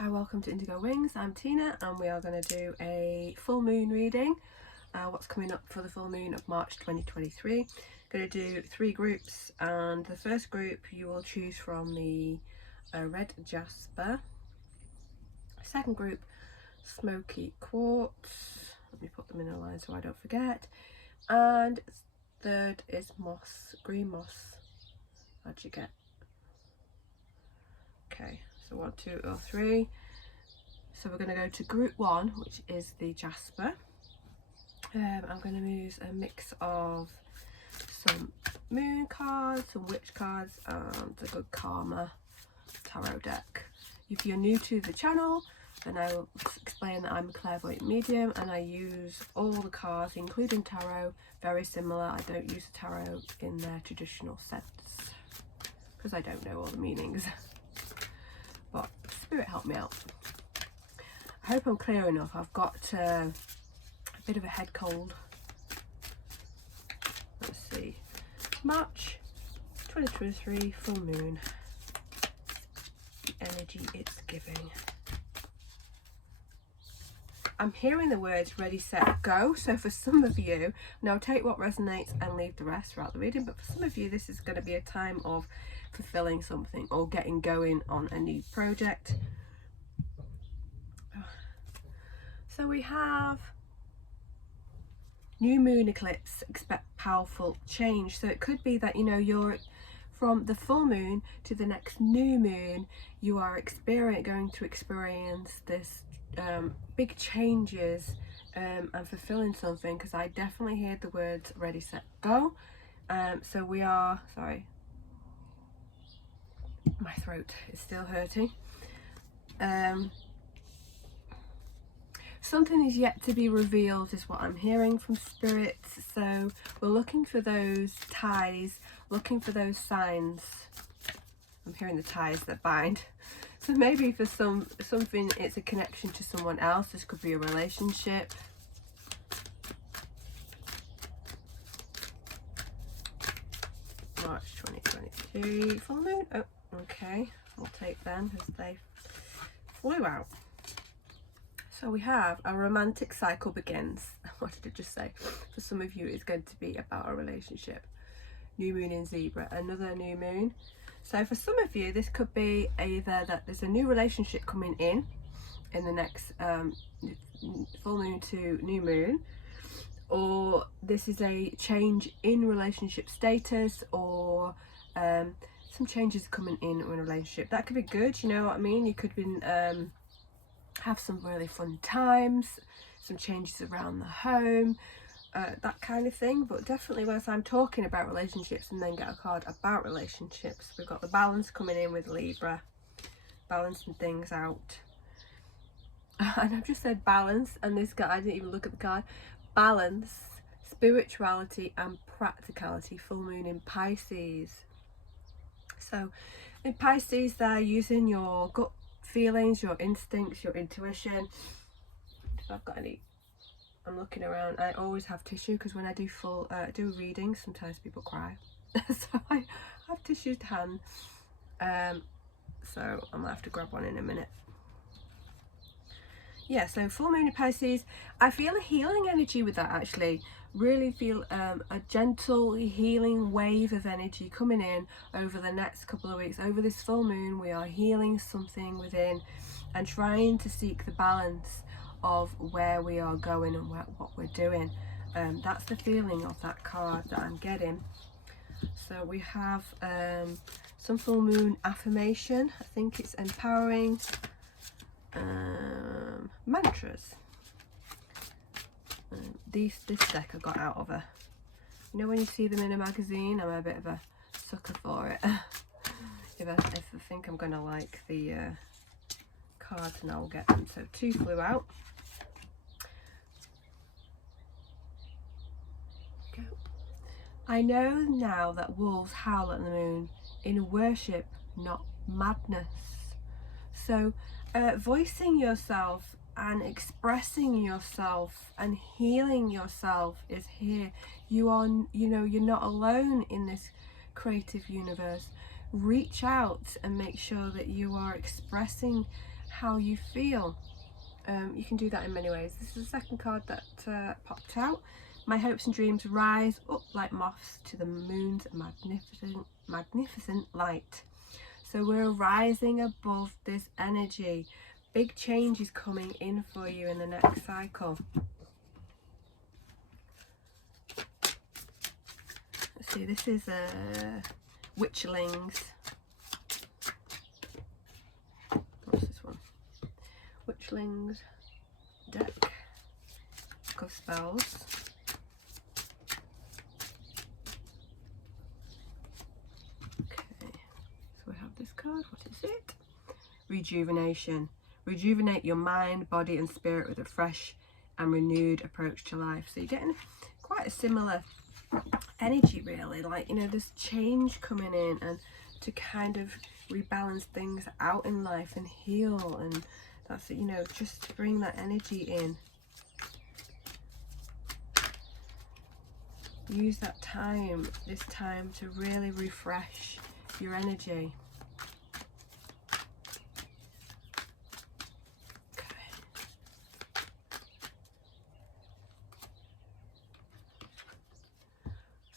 Hi, welcome to Indigo Wings. I'm Tina and we are going to do a full moon reading. What's coming up for the full moon of March 2023. Going to do 3 groups, and the first group you will choose from the red jasper. Second group, smoky quartz. Let me put them in a line so I don't forget. And third is moss, green moss. How'd you get? Okay, so 1, 2 or 3. So we're going to go to group 1, which is the jasper. I'm going to use a mix of some moon cards, some witch cards, and a good karma tarot deck. If you're new to the channel, then I will explain that I'm a clairvoyant medium and I use all the cards, including tarot, very similar. I don't use the tarot in their traditional sense because I don't know all the meanings. But Spirit help me out. I hope I'm clear enough. I've got a bit of a head cold. Let's see. March 2023 full moon. The energy it's giving. I'm hearing the words ready, set, go. So for some of you, now take what resonates and leave the rest throughout the reading. But for some of you, this is going to be a time of fulfilling something or getting going on a new project. So we have new moon eclipse, expect powerful change. So it could be that, you know, you're from the full moon to the next new moon, you are going to experience this big changes and fulfilling something, because I definitely heard the words ready, set, go. So we are, sorry, my throat is still hurting. Something is yet to be revealed is what I'm hearing from spirits. So we're looking for those ties, looking for those signs. I'm hearing the ties that bind. So maybe for something it's a connection to someone else. This could be a relationship. March 2023 full moon. Oh, okay. We'll take them as they flew out. So we have a romantic cycle begins. What did I just say? For some of you, it's going to be about a relationship. New moon in Zebra, another new moon. So for some of you, this could be either that there's a new relationship coming in the next full moon to new moon, or this is a change in relationship status, or some changes coming in a relationship. That could be good, you know what I mean? You could be have some really fun times, some changes around the home, that kind of thing. But definitely, as I'm talking about relationships and then get a card about relationships, we've got the balance coming in with Libra, balancing things out. And I've just said balance, and this guy, I didn't even look at the card. Balance, spirituality and practicality, full moon in Pisces. So in Pisces, they're using your gut feelings, your instincts, your intuition. If I've got any, I'm looking around. I always have tissue because when I do do readings, sometimes people cry. So I have tissue to hand. So I might have to grab one in a minute. Yeah, so full moon in Pisces, I feel a healing energy with that actually. Really feel a gentle healing wave of energy coming in over the next couple of weeks. Over this full moon, we are healing something within and trying to seek the balance of where we are going and what we're doing. That's the feeling of that card that I'm getting. So we have some full moon affirmation. I think it's empowering. Mantras. This deck I got out of you know when you see them in a magazine, I'm a bit of a sucker for it. if I think I'm gonna like the cards, and I'll get them. So 2 flew out. Go. I know now that wolves howl at the moon in worship, not madness. So voicing yourself and expressing yourself and healing yourself is here. You are, you know, you're not alone in this creative universe. Reach out and make sure that you are expressing how you feel. You can do that in many ways. This is the second card that popped out. My hopes and dreams rise up like moths to the moon's magnificent light. So we're rising above this energy. Big change is coming in for you in the next cycle. Let's see, this is Witchlings. What's this one? Witchlings deck of spells. Okay, so we have this card. What is it? Rejuvenation. Rejuvenate your mind, body and spirit with a fresh and renewed approach to life. So you're getting quite a similar energy, really, like, you know, there's change coming in, and to kind of rebalance things out in life and heal, and that's it, you know, just to bring that energy in. Use that time, this time, to really refresh your energy.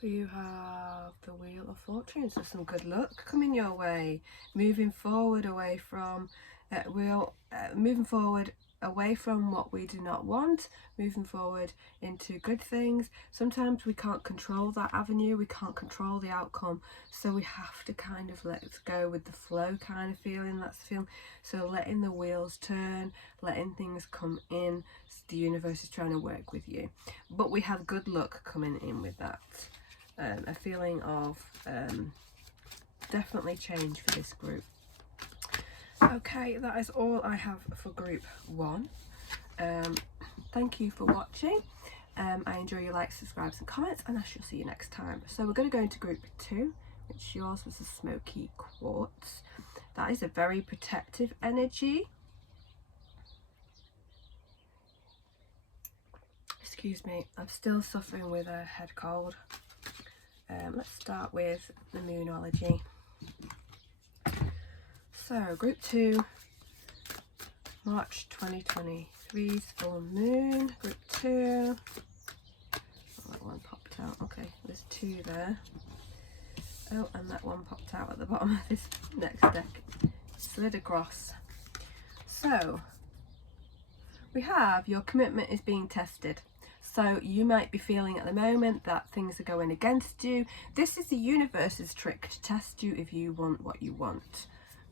So you have the Wheel of Fortune, so some good luck coming your way. Moving forward away from moving forward away from what we do not want, moving forward into good things. Sometimes we can't control that avenue, we can't control the outcome, so we have to kind of let it go with the flow kind of feeling. That's the feeling. So letting the wheels turn, letting things come in. The universe is trying to work with you, but we have good luck coming in with that. A feeling of definitely change for this group. Okay, that is all I have for group 1. Thank you for watching. I enjoy your likes, subscribes and comments, and I shall see you next time. So we're going to go into group 2, which yours was a smoky quartz. That is a very protective energy. Excuse me, I'm still suffering with a head cold. Let's start with the Moonology. So, group 2, March 2023's full moon. Group 2. Oh, that one popped out. Okay, there's 2 there. Oh, and that one popped out at the bottom of this next deck. Slid across. So, we have your commitment is being tested. So you might be feeling at the moment that things are going against you. This is the universe's trick to test you if you want what you want.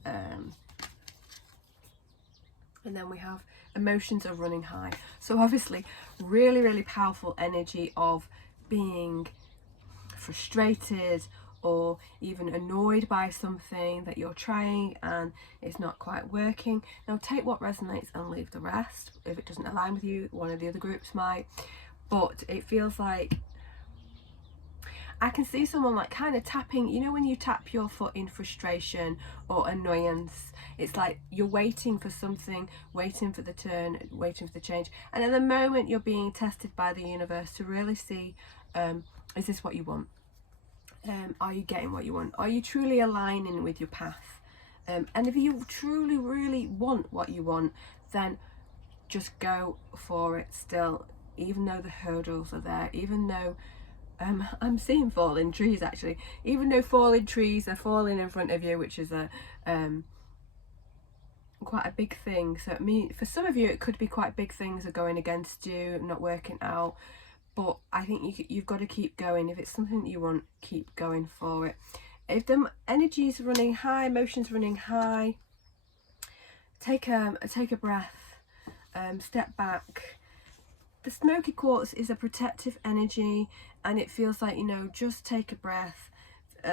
And then we have emotions are running high. So obviously really, really powerful energy of being frustrated or even annoyed by something that you're trying and it's not quite working. Now take what resonates and leave the rest. If it doesn't align with you, one of the other groups might. But it feels like I can see someone like kind of tapping, you know, when you tap your foot in frustration or annoyance, it's like you're waiting for something, waiting for the turn, waiting for the change. And at the moment you're being tested by the universe to really see, is this what you want? Are you getting what you want? Are you truly aligning with your path? And if you truly, really want what you want, then just go for it still. Even though the hurdles are there, even though I'm seeing falling trees actually, even though falling trees are falling in front of you, which is a quite a big thing. So for some of you it could be quite big things are going against you, not working out, but I think you've got to keep going. If it's something that you want, keep going for it. If the energy is running high, emotions running high, take a breath, step back. The smoky quartz is a protective energy, and it feels like, you know, just take a breath,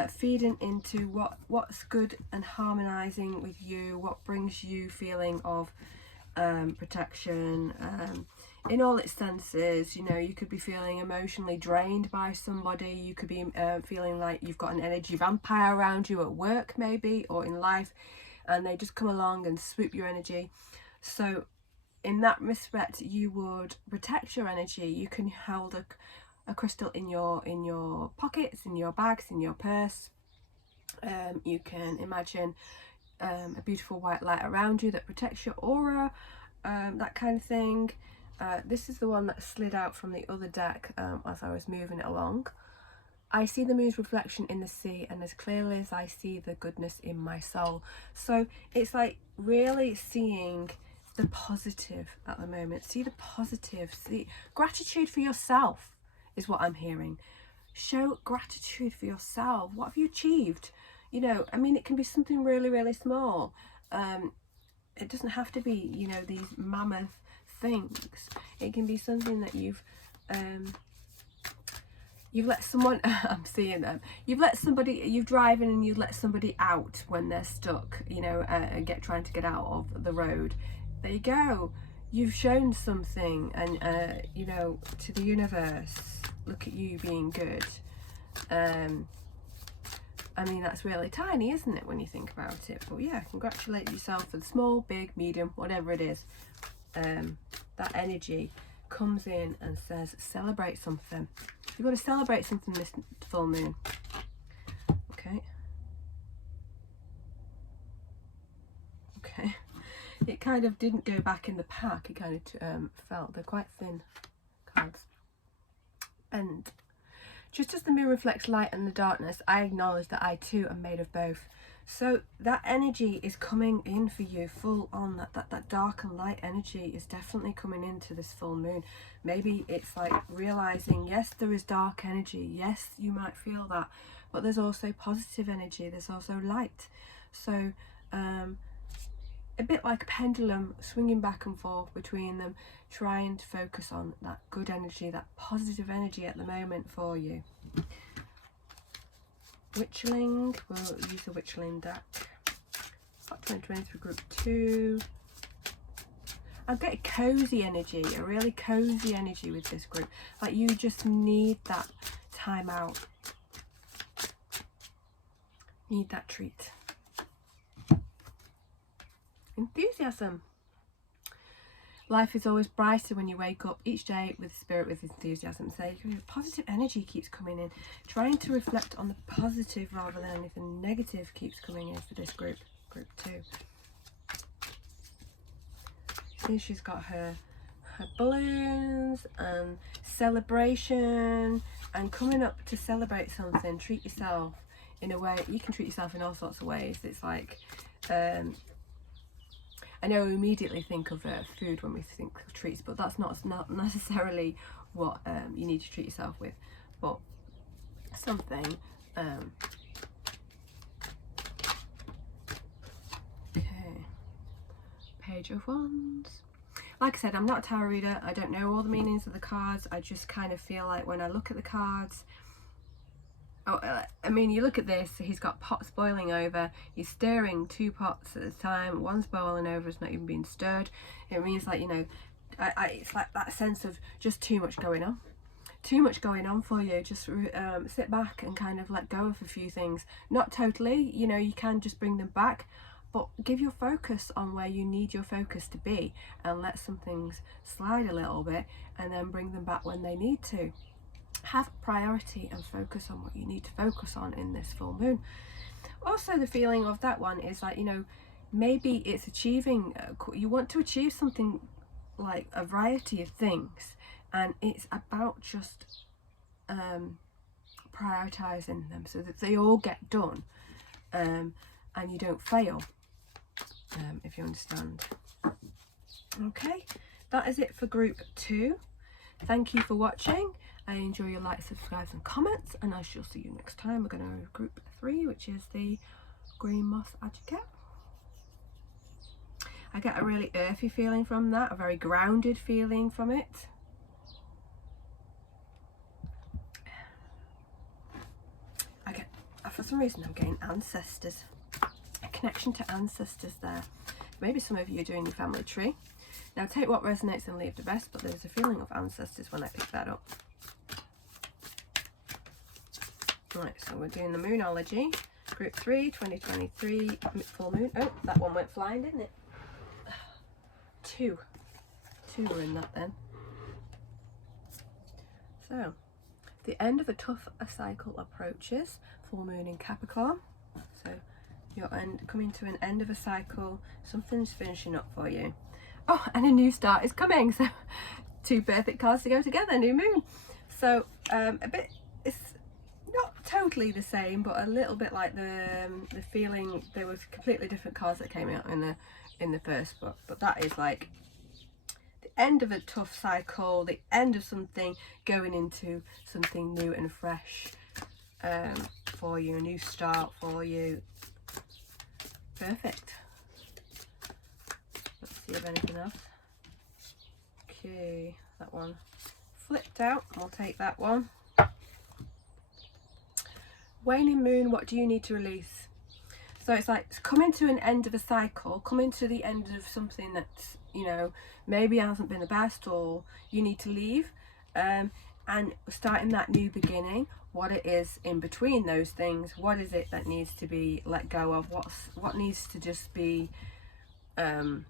feeding into what's good and harmonizing with you, what brings you feeling of protection in all its senses. You know, you could be feeling emotionally drained by somebody, you could be feeling like you've got an energy vampire around you at work maybe, or in life, and they just come along and swoop your energy. So in that respect, you would protect your energy. You can hold a crystal in your pockets, in your bags, in your purse. You can imagine a beautiful white light around you that protects your aura, that kind of thing. This is the one that slid out from the other deck as I was moving it along. I see the moon's reflection in the sea, and as clearly as I see the goodness in my soul. So it's like really seeing the positive at the moment. See the positive. See gratitude for yourself is what I'm hearing. Show gratitude for yourself. What have you achieved? You know, I mean, it can be something really, really small. It doesn't have to be, you know, these mammoth things. It can be something that you've let someone, I'm seeing them, you've driven and you've let somebody out when they're stuck, you know, trying to get out of the road. There you go. You've shown something, and you know, to the universe, look at you being good. I mean, that's really tiny, isn't it, when you think about it? But yeah, congratulate yourself for the small, big, medium, whatever it is. That energy comes in and says, celebrate something. You've got to celebrate something this full moon. Okay. Okay. It kind of didn't go back in the pack. It kind of felt, they're quite thin cards. And just as the moon reflects light and the darkness, I acknowledge that I too am made of both. So that energy is coming in for you full on. That dark and light energy is definitely coming into this full moon. Maybe it's like realizing, yes, there is dark energy. Yes, you might feel that, but there's also positive energy. There's also light. So a bit like a pendulum, swinging back and forth between them, trying to focus on that good energy, that positive energy at the moment for you. Witchling, we'll use the Witchling deck. Got 2023 group 2. I get cozy energy, a really cozy energy with this group. Like you just need that time out. Need that treat. Enthusiasm. Life is always brighter when you wake up each day with spirit, with enthusiasm. So positive energy keeps coming in. Trying to reflect on the positive rather than anything negative keeps coming in for this group, group 2. See, she's got her balloons and celebration and coming up to celebrate something. Treat yourself in a way. You can treat yourself in all sorts of ways. It's like I know we immediately think of food when we think of treats, but that's not necessarily what you need to treat yourself with, but something. Okay, Page of Wands. Like I said, I'm not a tarot reader. I don't know all the meanings of the cards. I just kind of feel like when I look at the cards, I mean, you look at this, he's got pots boiling over, he's stirring 2 pots at a time, one's boiling over, it's not even being stirred. It means like, you know, it's like that sense of just too much going on. Too much going on for you. Just sit back and kind of let go of a few things. Not totally, you know, you can just bring them back, but give your focus on where you need your focus to be and let some things slide a little bit and then bring them back when they need to. Have priority and focus on what you need to focus on in this full moon. Also, the feeling of that one is like, you know, maybe it's achieving, you want to achieve something like a variety of things, and it's about just prioritizing them so that they all get done, and you don't fail, if you understand. Okay, that is it for group 2. Thank you for watching. I enjoy your likes, subscribes and comments, and I shall see you next time. We're going to group 3, which is the Green Moss Advocate. I get a really earthy feeling from that, a very grounded feeling from it. For some reason I'm getting ancestors, a connection to ancestors there. Maybe some of you are doing your family tree. Now take what resonates and leave the rest, but there's a feeling of ancestors when I pick that up. Right, so we're doing the Moonology, Group 3, 2023, full moon. Oh, that one went flying, didn't it? 2 were in that then. So, the end of a tough cycle approaches, full moon in Capricorn. So, You're coming to an end of a cycle. Something's finishing up for you. Oh, and a new start is coming. So 2 perfect cards to go together. New moon. So a bit, it's not totally the same, but a little bit like the feeling. There was completely different cards that came out in the first book, but that is like the end of a tough cycle, the end of something, going into something new and fresh for you, a new start for you. Perfect. Let's see if anything else. Okay, that one flipped out. We'll take that one. Waning moon, what do you need to release? So it's like coming to an end of a cycle, coming to the end of something that's, you know, maybe hasn't been the best, or you need to leave, and starting that new beginning. What it is in between those things, what is it that needs to be let go of, what needs to just be I'm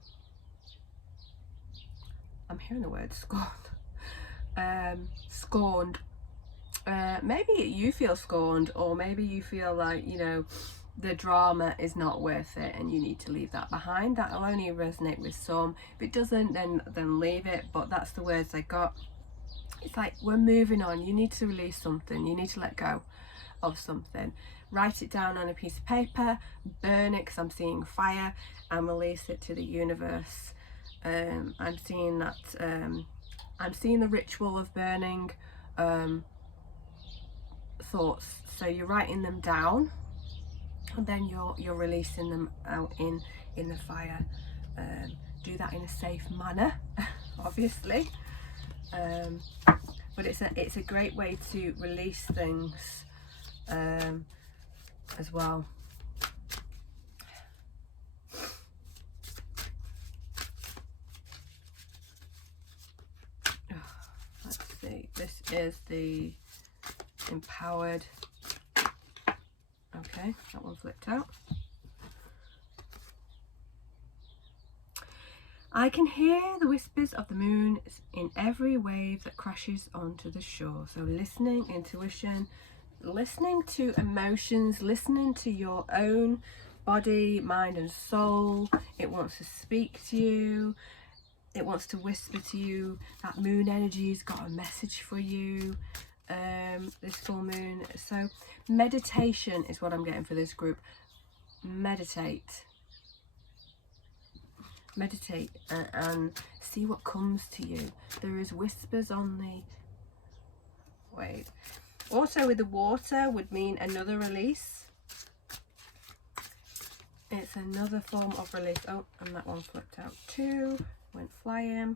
hearing the word scorned. Maybe you feel scorned, or maybe you feel like, you know, the drama is not worth it and you need to leave that behind. That'll only resonate with some. If it doesn't, then leave it. But that's the words I got. It's like we're moving on. You need to release something. You need to let go of something. Write it down on a piece of paper, burn it, because I'm seeing fire, and release it to the universe. I'm seeing that. I'm seeing the ritual of burning thoughts. So you're writing them down, and then you're releasing them out in the fire. Do that in a safe manner, obviously. But it's a great way to release things as well. Let's see, this is the empowered. Okay, that one flipped out. I can hear the whispers of the moon in every wave that crashes onto the shore. So listening, intuition, listening to emotions, listening to your own body, mind and soul. It wants to speak to you. It wants to whisper to you. That moon energy's got a message for you. This full moon. So meditation is what I'm getting for this group. Meditate and see what comes to you. There is whispers on the wave. Also with the water would mean another release. It's another form of release. Oh, and that one flipped out too, went flying.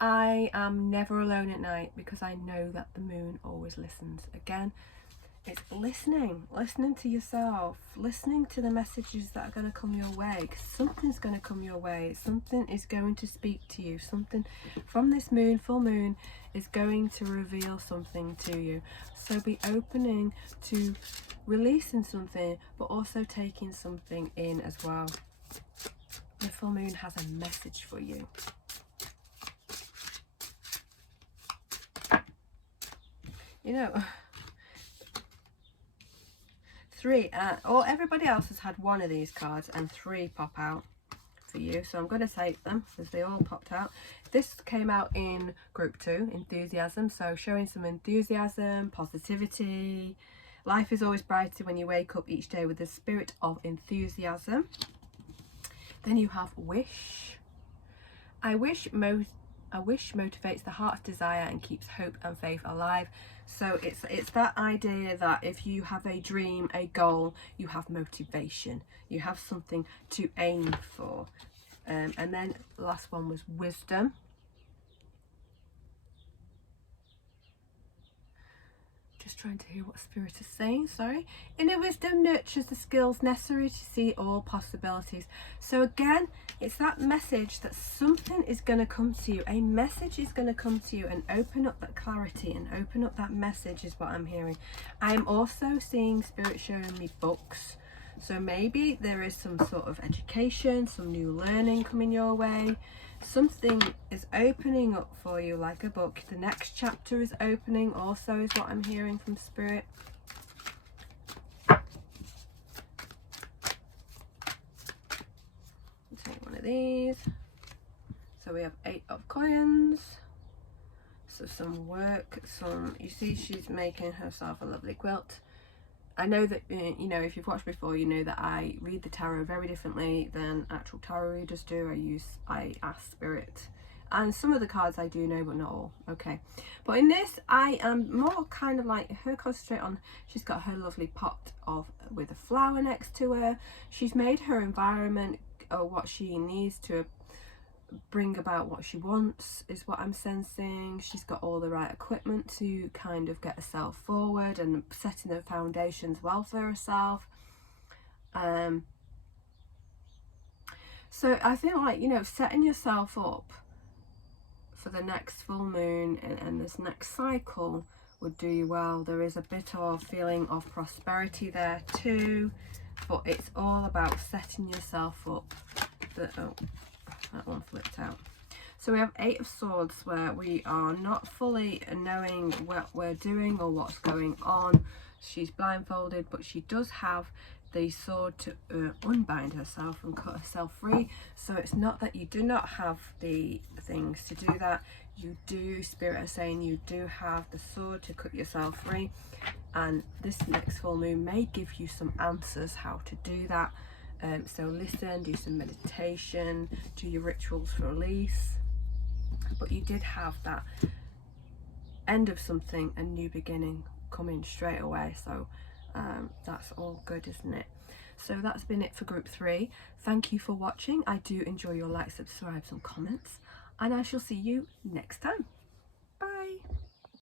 I am never alone at night because I know that the moon always listens. Again, it's listening to yourself, listening to the messages that are going to come your way, because something's going to come your way. Something is going to speak to you. Something from this moon, full moon, is going to reveal something to you. So be opening to releasing something, but also taking something in as well. The full moon has a message for you. You know, three, or everybody else has had one of these cards and 3 pop out for you. So I'm going to take them because they all popped out. This came out in group 2, enthusiasm. So showing some enthusiasm, positivity. Life is always brighter when you wake up each day with the spirit of enthusiasm. Then you have wish. I wish motivates the heart's desire and keeps hope and faith alive. So it's that idea that if you have a dream, a goal, you have motivation, you have something to aim for. And then the last one was wisdom. Just trying to hear what Spirit is saying, sorry. Inner wisdom nurtures the skills necessary to see all possibilities. So again, it's that message that something is going to come to you. A message is going to come to you, and open up that clarity and open up that message is what I'm hearing. I'm also seeing Spirit showing me books. So maybe there is some sort of education, some new learning coming your way. Something is opening up for you like a book. The next chapter is opening also is what I'm hearing from Spirit. these. So we have 8 of coins. So some work, you see she's making herself a lovely quilt. I know that, you know, if you've watched before, you know that I read the tarot very differently than actual tarot readers do. I ask spirit, and some of the cards I do know, but not all. Okay, but in this I am more kind of like her, concentrate on, she's got her lovely pot with a flower next to her. She's made her environment what she needs to bring about what she wants, is what I'm sensing. She's got all the right equipment to kind of get herself forward and setting the foundations well for herself. So I feel like, you know, setting yourself up for the next full moon and this next cycle would do you well. There is a bit of feeling of prosperity there too, but it's all about setting yourself up. That one flipped out. So we have 8 of Swords, where we are not fully knowing what we're doing or what's going on. She's blindfolded, but she does have the sword to unbind herself and cut herself free. So it's not that you do not have the things to do that. You do, Spirit are saying you do have the sword to cut yourself free, and this next full moon may give you some answers how to do that. So listen, do some meditation, do your rituals for release. But you did have that end of something, a new beginning coming straight away. So that's all good, isn't it? So that's been it for group 3. Thank you for watching. I do enjoy your likes, subscribes and comments, and I shall see you next time.